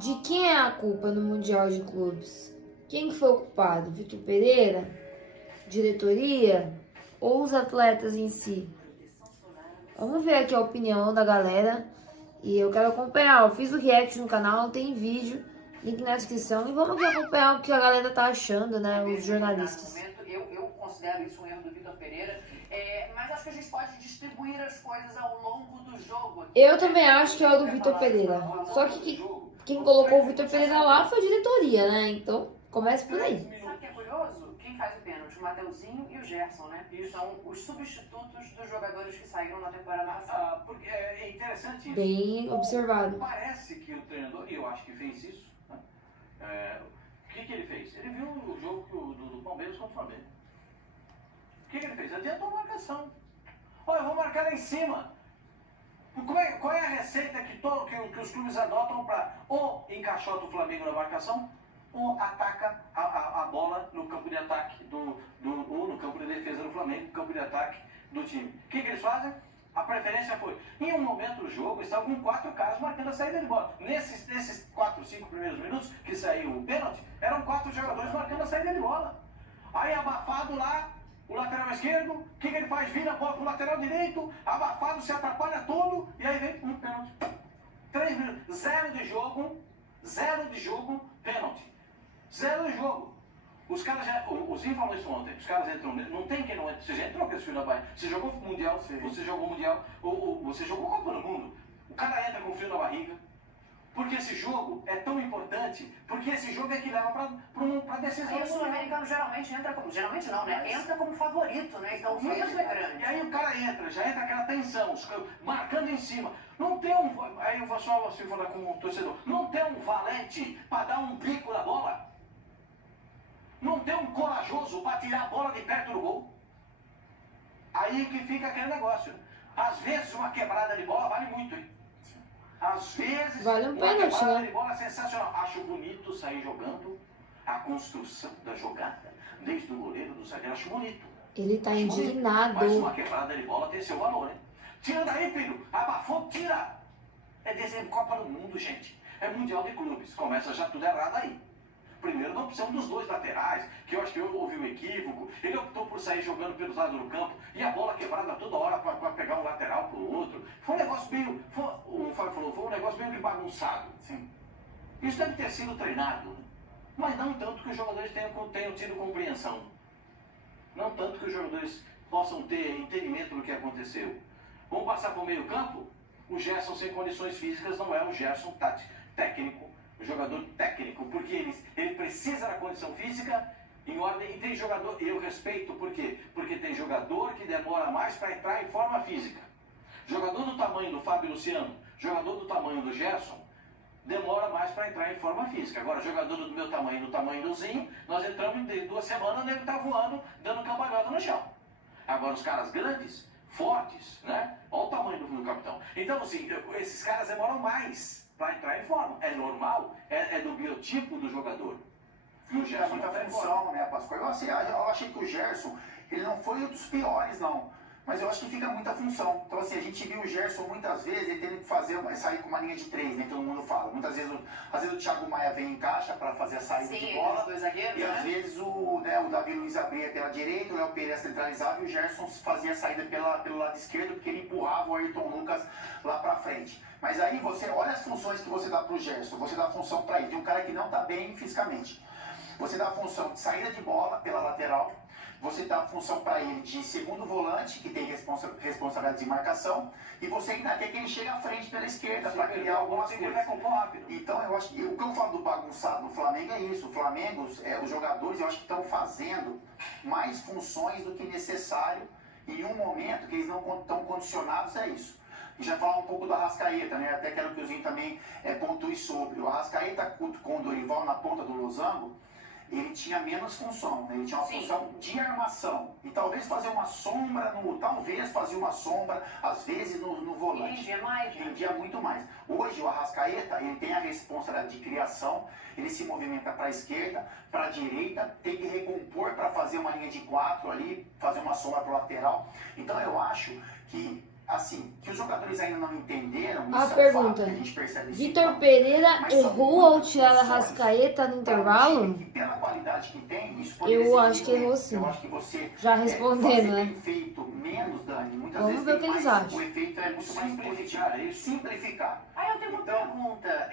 De quem é a culpa no Mundial de Clubes? Quem que foi o culpado? Vitor Pereira? Diretoria? Ou os atletas em si? Vamos ver aqui a opinião da galera. E eu quero acompanhar. Eu fiz o react no canal, tem vídeo, link na descrição. E vamos aqui acompanhar o que a galera tá achando, né? Os jornalistas. Eu considero isso um erro do Vitor Pereira, mas acho que a gente pode distribuir as coisas ao longo do jogo. Eu também acho que é o do Vitor Pereira. Só que quem colocou o Vitor Pereira lá foi a diretoria, né? Então, comece por aí. Sabe o que é curioso? Quem faz o pênalti? O Mateuzinho e o Gerson, né? São os substitutos dos jogadores que saíram na temporada passada. Porque é interessante isso. Bem observado. Parece que o treinador, e eu acho que fez isso, né? O que ele fez? Ele viu o jogo do Palmeiras contra o Flamengo. O que ele fez? Adiantou a marcação. Olha, eu vou marcar lá em cima. Qual é a receita que os clubes adotam para ou encaixota o Flamengo na marcação ou ataca a bola no campo de ataque ou no campo de defesa do Flamengo, no campo de ataque do time? O que eles fazem? A preferência foi, em um momento do jogo, estavam com 4 caras marcando a saída de bola. Nesses 4, 5 primeiros minutos que saiu o pênalti, eram 4 jogadores marcando a saída de bola. Aí abafado lá, o lateral esquerdo, o que ele faz? Vira a bola pro lateral direito, abafado, se atrapalha todo, e aí vem um pênalti. 3 minutos, 0 de jogo, pênalti. 0 de jogo. Os caras já, os Zinho falou isso ontem, os caras entram, não tem quem não entre, você já entrou com esse filho da barriga, você jogou Mundial, você jogou Mundial, você jogou Copa do Mundo, o cara entra com frio na barriga, porque esse jogo é tão importante, porque esse jogo é que leva pra decisão. E o sul-americano geralmente entra como, geralmente não, né? Entra como favorito, né? Então o risco é grande. E aí o cara já entra aquela tensão, marcando em cima. Não tem aí eu vou só assim falar com o torcedor, não tem um valente para dar um bico na bola? Não tem um corajoso para tirar a bola de perto do gol? Aí que fica aquele negócio. Às vezes uma quebrada de bola vale muito, hein? Às vezes vale um uma pênalti, quebrada né? de bola é sensacional. Acho bonito sair jogando a construção da jogada, desde o goleiro do zagueiro, acho bonito. Ele tá Acho indignado. bonito. Mas uma quebrada de bola tem seu valor, hein? Tira daí, filho. Abafou, tira. É dezembro, Copa do Mundo, gente. É Mundial de Clubes. Começa já tudo errado aí. Primeiro na opção dos dois laterais, que eu acho que houve um equívoco. Ele optou por sair jogando pelos lados do campo e a bola quebrada toda hora para pegar um lateral para o outro. Foi um negócio meio, o Fábio falou, foi um negócio meio que bagunçado. Assim. Isso deve ter sido treinado, mas não tanto que os jogadores tenham tido compreensão. Não tanto que os jogadores possam ter entendimento do que aconteceu. Vamos passar para o meio campo? O Gerson sem condições físicas não é um Gerson técnico. O jogador técnico, porque ele precisa da condição física em ordem, e tem jogador, e eu respeito, por quê? Porque tem jogador que demora mais para entrar em forma física. Jogador do tamanho do Fábio Luciano, jogador do tamanho do Gerson, demora mais para entrar em forma física. Agora, jogador do meu tamanho, do tamanho do Zinho, nós entramos em 2 semanas, ele está voando, dando cambalhota no chão. Agora, os caras grandes, fortes, né? Olha o tamanho do capitão. Então, assim, esses caras demoram mais para entrar em forma. É normal, é do biotipo do jogador. E o Gerson muita função, né, Pascoal? Eu achei que o Gerson, ele não foi um dos piores, não. Mas eu acho que fica muita função. Então, assim, a gente viu o Gerson muitas vezes, ele tendo que sair com uma linha de 3, né? Todo mundo fala. Muitas vezes, às vezes o Thiago Maia vem em caixa para fazer a saída de bola. Dois zagueiros, e às vezes o Davi Luiz abria pela direita, o Léo Pereira centralizava e o Gerson fazia a saída pelo lado esquerdo, porque ele empurrava o Ayrton Lucas lá para frente. Mas aí você olha as funções que você dá para o Gerson, você dá a função para ele, de um cara que não está bem fisicamente. Você dá a função de saída de bola pela lateral, você dá a função para ele de segundo volante, que tem responsabilidade de marcação, e você ainda quer que ele chegue à frente pela esquerda para criar algumas coisas. Então eu acho que o que eu falo do bagunçado no Flamengo é isso. O Flamengo, os jogadores, eu acho que estão fazendo mais funções do que necessário, e em um momento que eles não estão condicionados a isso. E já falar um pouco do Arrascaeta, né? Até quero que o Zinho também pontue sobre. O Arrascaeta com o Dorival na ponta do losango, ele tinha menos função, né? Ele tinha uma função de armação. E talvez fazer uma sombra, às vezes no volante. Rendia mais, né? Rendia muito mais. Hoje o Arrascaeta, ele tem a responsabilidade de criação, ele se movimenta para a esquerda, para a direita, tem que recompor para fazer uma linha de 4 ali, fazer uma sombra para o lateral. Então eu acho que assim, que os jogadores ainda não entenderam. A isso pergunta: é um fato, que a gente percebe isso em Vitor campo. Pereira Mas são errou ao muitas tirar a funções Rascaeta no para um intervalo? time que, pela qualidade que tem, isso poderia Eu ser acho que errou diminuído. sim. Eu acho que você Já respondendo, fazer né? bem feito menos, Dani, muitas Vamos vezes ver o tem que eles mais, acham. o efeito é muito mais positivo. Simplificar. Aí eu tenho uma pergunta.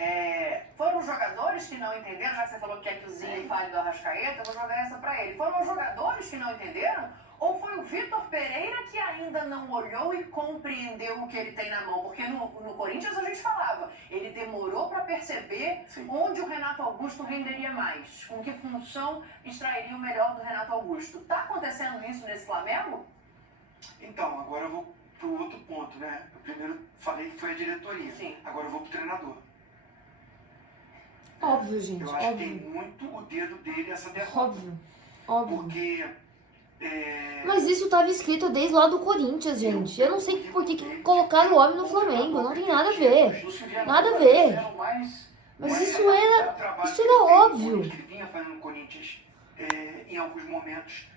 Foram os jogadores que não entenderam, já que você falou que quer que o Zinho fale do Arrascaeta, eu vou jogar essa pra ele. Foram os jogadores que não entenderam? Ou foi o Vitor Pereira que ainda não olhou e compreendeu o que ele tem na mão? Porque no Corinthians a gente falava, ele demorou para perceber onde o Renato Augusto renderia mais, com que função extrairia o melhor do Renato Augusto. Tá acontecendo isso nesse Flamengo? Então, agora eu vou pro outro ponto, né? Eu primeiro falei que foi a diretoria. Sim. Agora eu vou pro treinador. Óbvio, gente, Eu acho que tem óbvio. muito o dedo dele essa derrota. Óbvio, óbvio. Porque Mas isso estava escrito desde lá do Corinthians, gente. Eu não sei por que colocaram o homem no Flamengo. Não tem nada a ver. Nada a ver. Mas isso era óbvio. Ele vinha fazendo no Corinthians em alguns momentos,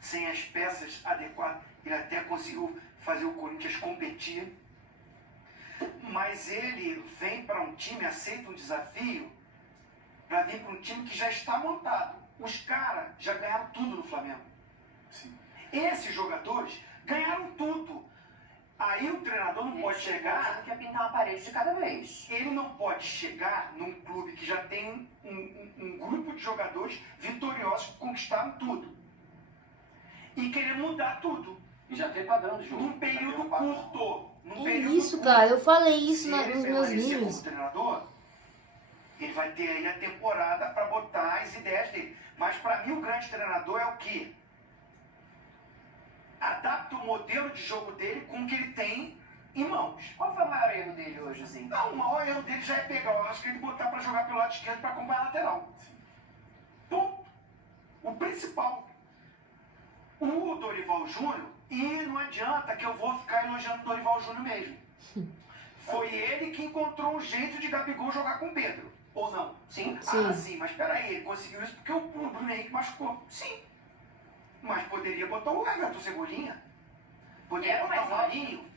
sem as peças adequadas. Ele até conseguiu fazer o Corinthians competir. Mas ele vem para um time, aceita um desafio, para vir para um time que já está montado. Os caras já ganharam tudo no Flamengo. Sim. Esses jogadores ganharam tudo. Aí o treinador não pode chegar... Quer pintar uma parede de cada vez. Ele não pode chegar num clube que já tem um grupo de jogadores vitoriosos que conquistaram tudo. E querer mudar tudo. E já tem padrão de jogo. Num período curto. É isso, cara. Eu falei isso Se nos ele meus permanecer vídeos. como treinador, ele vai ter aí a temporada para botar as ideias dele. Mas para mim o grande treinador é o quê? Adapta o modelo de jogo dele com o que ele tem em mãos. Qual foi o maior erro dele hoje, Zinho? Não, o maior erro dele já é pegar o Arrascaeta e botar para jogar pelo lado esquerdo para acompanhar a lateral. Ponto. O principal. O Dorival Júnior, e não adianta que eu vou ficar elogiando o Dorival Júnior mesmo. Foi ele que encontrou um jeito de Gabigol jogar com o Pedro. Ou não? Sim. Sim. Ah, sim, mas peraí, ele conseguiu isso porque o Bruno Henrique machucou. Sim. Mas poderia botar o Everton Cebolinha. Poderia botar o Marinho.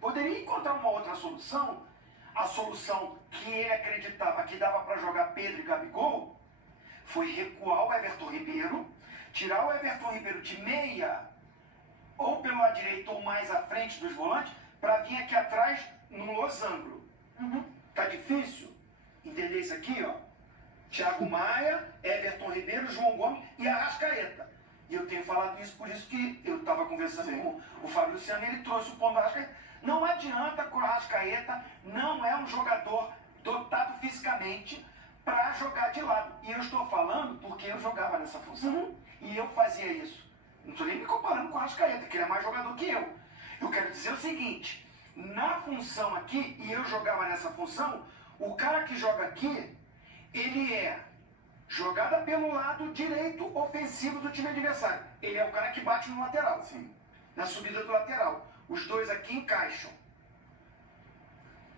Poderia encontrar uma outra solução. A solução que ele acreditava que dava para jogar Pedro e Gabigol foi recuar o Everton Ribeiro, tirar o Everton Ribeiro de meia, ou pelo lado direito ou mais à frente dos volantes, para vir aqui atrás no losango. Tá difícil entender isso aqui, ó? Thiago Maia, Everton Ribeiro, João Gomes e Arrascaeta. E eu tenho falado isso, por isso que eu estava conversando com o Fábio Luciano e ele trouxe o ponto do Arrascaeta. Não adianta que o Arrascaeta não é um jogador dotado fisicamente para jogar de lado. E eu estou falando porque eu jogava nessa função. E eu fazia isso. Não estou nem me comparando com o Arrascaeta, que ele é mais jogador que eu. Eu quero dizer o seguinte, na função aqui, e eu jogava nessa função, o cara que joga aqui, ele é jogada pelo lado direito ofensivo do time adversário. Ele é o cara que bate no lateral, na subida do lateral. Os dois aqui encaixam.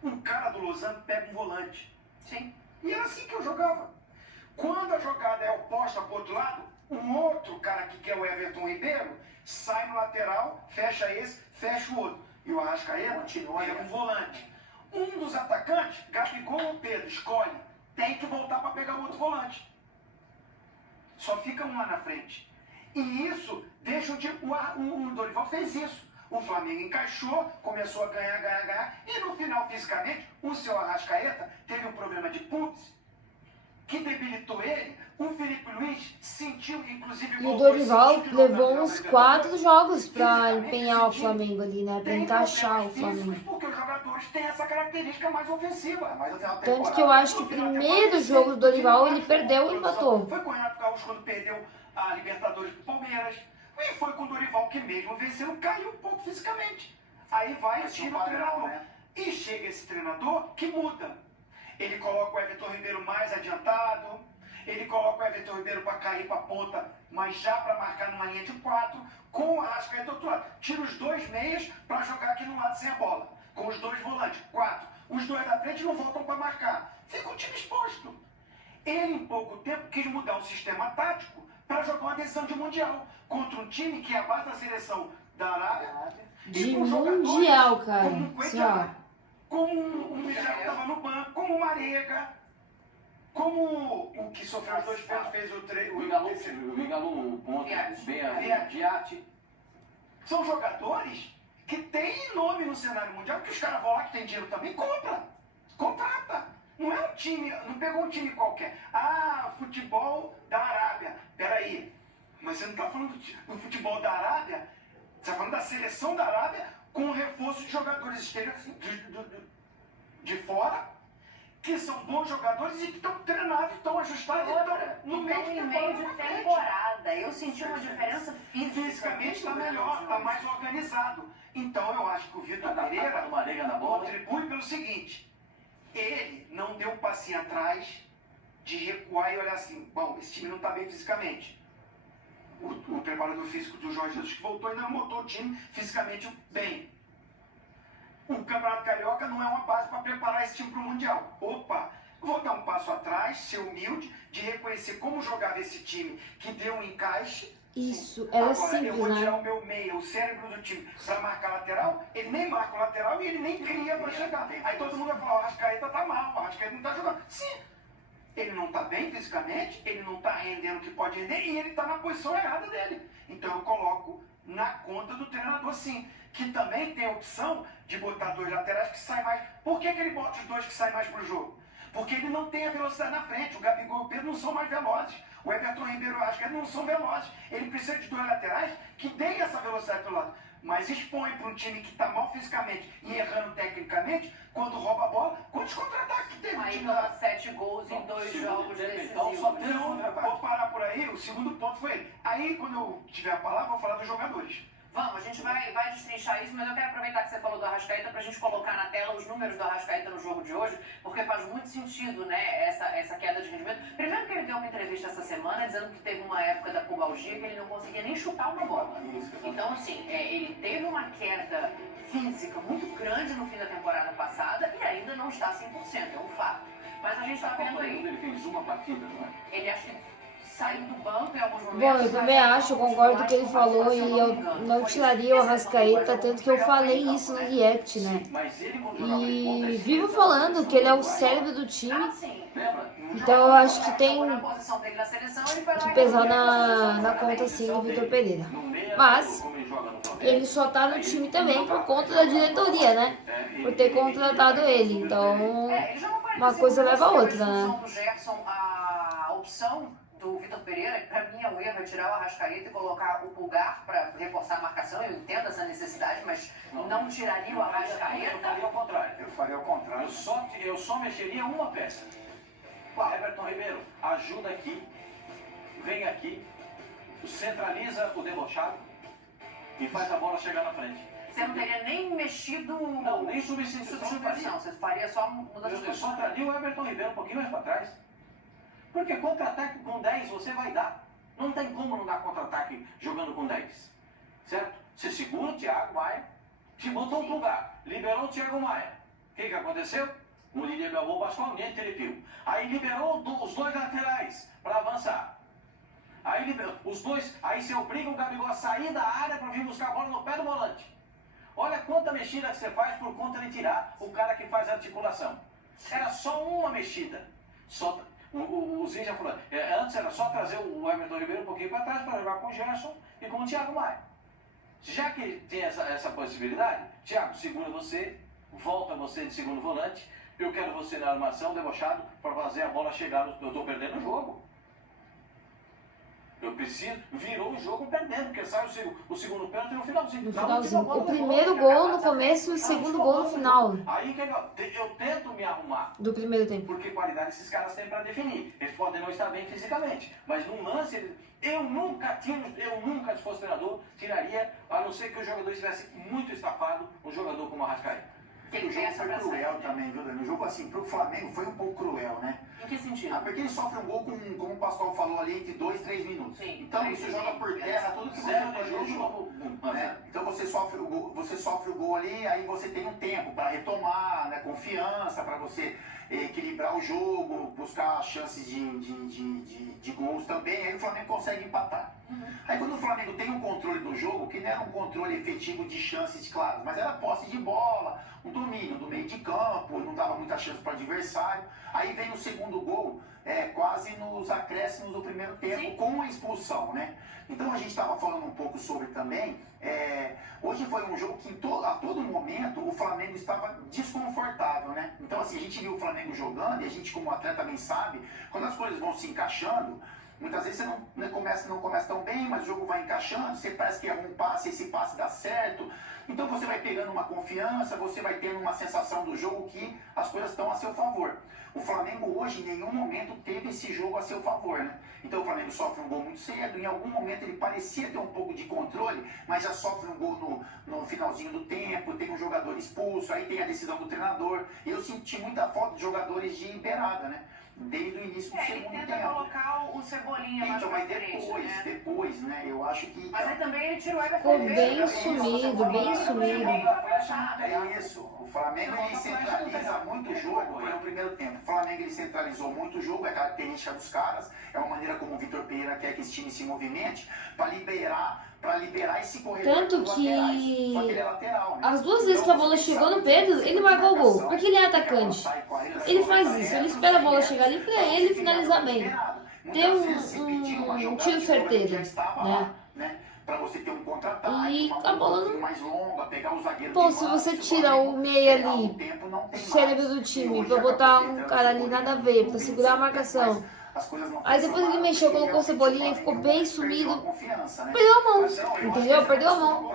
O cara do Losango pega um volante. Sim. E era assim que eu jogava. Quando a jogada é oposta para o outro lado, um outro cara aqui, que é o Everton Ribeiro, sai no lateral, fecha esse, fecha o outro. E o Arrascaeta continua um volante. Um dos atacantes, Gabigol ou Pedro, escolhe. Tem que voltar para pegar o outro volante. Só fica um lá na frente. E isso deixa o Dorival fez isso. O Flamengo encaixou, começou a ganhar. E no final, fisicamente, o seu Arrascaeta teve um problema de pulse que debilitou ele. O Felipe Luiz sentiu, inclusive... E o Dorival levou uns 4 jogos pra empenhar o Flamengo ali, né? Pra encaixar o Flamengo. Porque os jogadores têm essa característica mais ofensiva. Tanto que eu acho que o primeiro jogo do Dorival ele perdeu e empatou. Foi com o Renato Gaúcho quando perdeu a Libertadores pro Palmeiras. E foi com o Dorival que mesmo vencendo caiu um pouco fisicamente. Aí vai e tira o treinador. E chega esse treinador que muda. Ele coloca o Everton Ribeiro mais adiantado. Ele coloca o Everton Ribeiro para cair para a ponta, mas já para marcar numa linha de 4, com o Arrascaeta do outro lado. Tira os 2 meias para jogar aqui no lado sem a bola. Com os 2 volantes, 4. Os 2 da frente não voltam para marcar. Fica o time exposto. Ele, em pouco tempo, quis mudar o sistema tático para jogar uma decisão de Mundial contra um time que é a base da seleção da Arábia, De com jogadores mundial, cara. como o Assim, ó. Cuejá, como o Michel que estava no banco, como o Marega, como o que sofreu os 2 pontos, fez O Igalu, o ponto, bem Viatti. São jogadores que têm nome no cenário mundial, que os caras vão lá que tem dinheiro também, contrata. Não é um time, não pegou um time qualquer. Ah, futebol da Arábia. Peraí, mas você não está falando do futebol da Arábia? Você está falando da seleção da Arábia com o reforço de jogadores exteriores de fora, que são bons jogadores e que estão treinados, estão ajustados, estão no meio Então, em meio de temporada, eu senti uma diferença física. Fisicamente está melhor, está mais organizado. Então eu acho que o Vitor Pereira contribui pelo seguinte: ele não deu um passinho atrás de recuar e olhar assim, bom, esse time não está bem fisicamente. O preparador físico do Jorge Jesus que voltou ainda não botou o time fisicamente bem. O Campeonato Carioca não é uma base para preparar esse time para o Mundial. Opa, vou dar um passo atrás, ser humilde, de reconhecer como jogava esse time que deu um encaixe. Isso, era Agora, eu vou simples, tirar né? o meu meia, o cérebro do time, para marcar lateral, ele nem marca o lateral e ele nem cria para chegar. Aí todo mundo vai falar, o Arrascaeta tá mal, o Arrascaeta não tá jogando. Sim, ele não tá bem fisicamente, ele não tá rendendo o que pode render e ele tá na posição errada dele. Então eu coloco na conta do treinador sim, que também tem a opção de botar 2 laterais que saem mais. Por que ele bota os 2 que saem mais pro jogo? Porque ele não tem a velocidade na frente. O Gabigol e o Pedro não são mais velozes. O Everton Ribeiro e o Arrascaeta não são velozes. Ele precisa de 2 laterais que deem essa velocidade pro lado. Mas expõe para um time que está mal fisicamente e errando tecnicamente, quando rouba a bola, quantos contra-ataques teve? Aí toma 7 gols em 2 jogos decisivos. Vou parar por aí, o segundo ponto foi ele. Aí, quando eu tiver a palavra, vou falar dos jogadores. Vamos, a gente vai destrinchar isso, mas eu quero aproveitar que você falou do Arrascaeta para a gente colocar na tela os números do Arrascaeta no jogo de hoje, porque faz muito sentido, né, essa queda de rendimento. Primeiro que ele deu uma entrevista essa semana dizendo que teve uma época da pubalgia que ele não conseguia nem chutar uma bola. Então, assim, ele teve uma queda física muito grande no fim da temporada passada e ainda não está 100%, é um fato. Mas a gente está vendo aí... Ele fez uma partida, não é? Ele acha que saiu do banco em alguns momentos. Bom, eu também acho, eu concordo com o que ele falou e eu não tiraria o Arrascaeta, tanto que eu falei isso no React, né? E vivo falando que ele é o cérebro do time, então eu acho que tem que pesar na conta sim do Vitor Pereira. Mas ele só tá no time também por conta da diretoria, né? Por ter contratado ele, então uma coisa leva a outra, né? A opção do Vitor Pereira, que pra mim é um erro, é tirar o Arrascaeta e colocar o Pulgar para reforçar a marcação. Eu entendo essa necessidade, mas não tiraria o Arrascaeta. Eu faria ao contrário. Eu faria ao contrário. Eu só mexeria uma peça. Everton Ribeiro, ajuda aqui, vem aqui, centraliza o debochado e faz a bola chegar na frente. Você não teria nem mexido... Não, nem substituição. Você faria só mudança de Eu só traria o Everton Ribeiro um pouquinho mais para trás. Porque contra-ataque com 10 você vai dar. Não tem como não dar contra-ataque jogando com 10. Certo? Você segura o Thiago Maia, te botou um lugar, liberou o Thiago Maia. O que aconteceu? O Lilian Galvão Pascoal, ninguém televiu. Aí liberou os 2 laterais para avançar. Aí liberou os 2, aí você obriga o Gabigol a sair da área para vir buscar a bola no pé do volante. Olha quanta mexida que você faz por conta de tirar o cara que faz a articulação. Era só uma mexida. O Zinho já falou, antes era só trazer o Everton Ribeiro um pouquinho para trás para jogar com o Gerson e com o Thiago Maia. Já que tem essa possibilidade, Thiago, segura você, volta você de segundo volante, eu quero você na armação, debochado, para fazer a bola chegar, eu estou perdendo o jogo. Eu preciso, virou o jogo perdendo, porque sai o segundo pênalti no finalzinho. No finalzinho. O primeiro gol no começo e o segundo gol no final. Aí eu tento me arrumar. Do primeiro tempo. Porque qualidade esses caras têm para definir. Eles podem não estar bem fisicamente. Mas num lance, eu nunca, se fosse treinador, tiraria, a não ser que o jogador estivesse muito estafado, um jogador como o Arrascaeta. Ele O jogo foi cruel também, viu, Dani? O jogo, assim, pro Flamengo foi um pouco cruel, né? Em que sentido? Porque ele sofre um gol, como o Pascoal falou ali, entre 2 e 3 minutos. Sim, então você joga por terra tudo que você planejou. Então você sofre o gol ali, aí você tem um tempo para retomar, né, confiança, para você equilibrar o jogo, buscar chances de gols também, aí o Flamengo consegue empatar. Aí quando o Flamengo tem um controle do jogo, que não era um controle efetivo de chances claras, mas era posse de bola, um domínio do meio de campo, não dava muita chance para o adversário. Aí vem o segundo gol, quase nos acréscimos do primeiro tempo, sim, com a expulsão, né? Então a gente estava falando um pouco sobre também, hoje foi um jogo que a todo momento o Flamengo estava desconfortável, né? Então assim, a gente viu o Flamengo jogando e a gente como atleta também sabe, quando as coisas vão se encaixando, muitas vezes você não começa tão bem, mas o jogo vai encaixando, você parece que erra um passe, esse passe dá certo. Então você vai pegando uma confiança, você vai tendo uma sensação do jogo que as coisas estão a seu favor. O Flamengo hoje em nenhum momento teve esse jogo a seu favor, né? Então o Flamengo sofre um gol muito cedo, em algum momento ele parecia ter um pouco de controle, mas já sofre um gol no finalzinho do tempo, tem um jogador expulso, aí tem a decisão do treinador. Eu senti muita falta de jogadores de beirada, né? Desde o início do segundo tempo. Ele tenta colocar o Cebolinha mais pra frente, né? Depois, né? Eu acho que... Mas aí também ele tira o Everton. Ficou bem sumido, bem sumido. É isso. O Flamengo ele centraliza muito o jogo no primeiro tempo. O Flamengo ele centralizou muito o jogo, é característica dos caras, é uma maneira como o Vitor Pereira quer que esse time se movimente para liberar esse corredor. Tanto que só que ele é lateral, né? as duas vezes que a bola chegou no Pedro, ele marcou o gol, porque ele é atacante. Ele faz isso, ele espera a bola chegar ali pra ele finalizar bem. Ter um tiro certeiro, né? Pra você ter um contra-ataque, e a bola não... mais longa, pegar o zagueiro. Pô, se você tira o meia ali, o cérebro do time, pra botar um cara ali nada a ver, pra segurar a marcação. Aí depois ele mexeu, colocou o Cebolinha e ficou bem sumido. Perdeu a mão, entendeu? Perdeu a mão.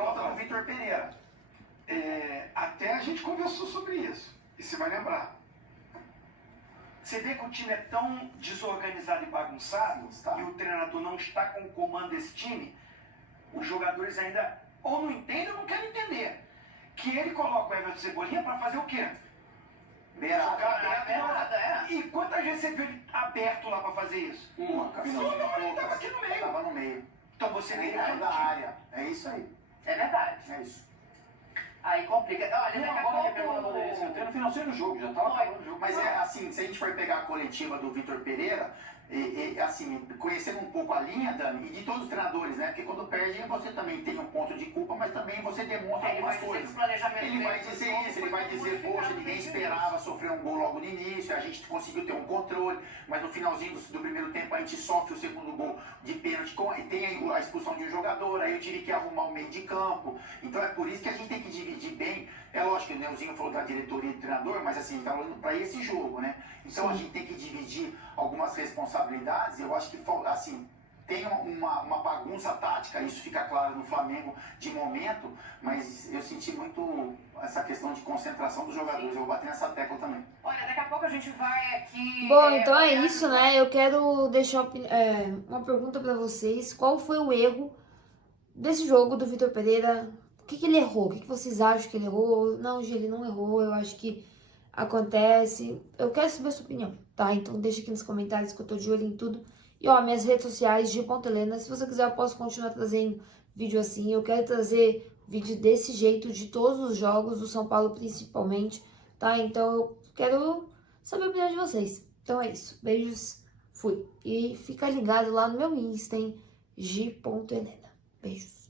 Até a gente conversou sobre isso, e você vai lembrar. Você vê que o time é tão desorganizado e bagunçado, e o treinador não está com o comando desse time, os jogadores ainda ou não entendem ou não querem entender. Que ele coloca o Everton Cebolinha para fazer o quê? Jogar aberto. E quantas vezes você viu ele aberto lá para fazer isso? Uma, ele estava aqui no meio. Estava no meio. Então você nem da área. É isso aí. É verdade. É isso. Aí complica. Olha, daqui a pouco... No finalzinho do jogo, já estava acabando o jogo. Mas é assim, se a gente for pegar a coletiva do Vitor Pereira, assim, conhecendo um pouco a linha, Dani, e de todos os treinadores, né? Porque quando perde, você também tem um ponto de culpa, mas também você demonstra algumas coisas. Ele vai dizer isso, ele vai dizer, poxa, ninguém esperava sofrer um gol logo no início, a gente conseguiu ter um controle, mas no finalzinho do primeiro tempo a gente sofre o segundo gol de pênalti, tem a expulsão de um jogador, aí eu tive que arrumar o meio de campo. Então é por isso que a gente tem que dividir bem. É lógico que o Neuzinho falou da diretoria e do treinador, mas assim, tá olhando para esse jogo, né? Então a gente tem que dividir algumas responsabilidades. Eu acho que, assim, tem uma bagunça tática, isso fica claro no Flamengo de momento, mas eu senti muito essa questão de concentração dos jogadores. Eu vou bater nessa tecla também. Olha, daqui a pouco a gente vai aqui... Bom, então é isso, né? Eu quero deixar uma pergunta para vocês. Qual foi o erro desse jogo do Vitor Pereira? O que ele errou? O que vocês acham que ele errou? Não, Gi, ele não errou. Eu acho que acontece. Eu quero saber a sua opinião, tá? Então deixa aqui nos comentários que eu tô de olho em tudo. E ó, minhas redes sociais, Gi.Helena. Se você quiser, eu posso continuar trazendo vídeo assim. Eu quero trazer vídeo desse jeito de todos os jogos, do São Paulo principalmente, tá? Então eu quero saber a opinião de vocês. Então é isso. Beijos. Fui. E fica ligado lá no meu Insta, hein? Gi.Helena. Beijos.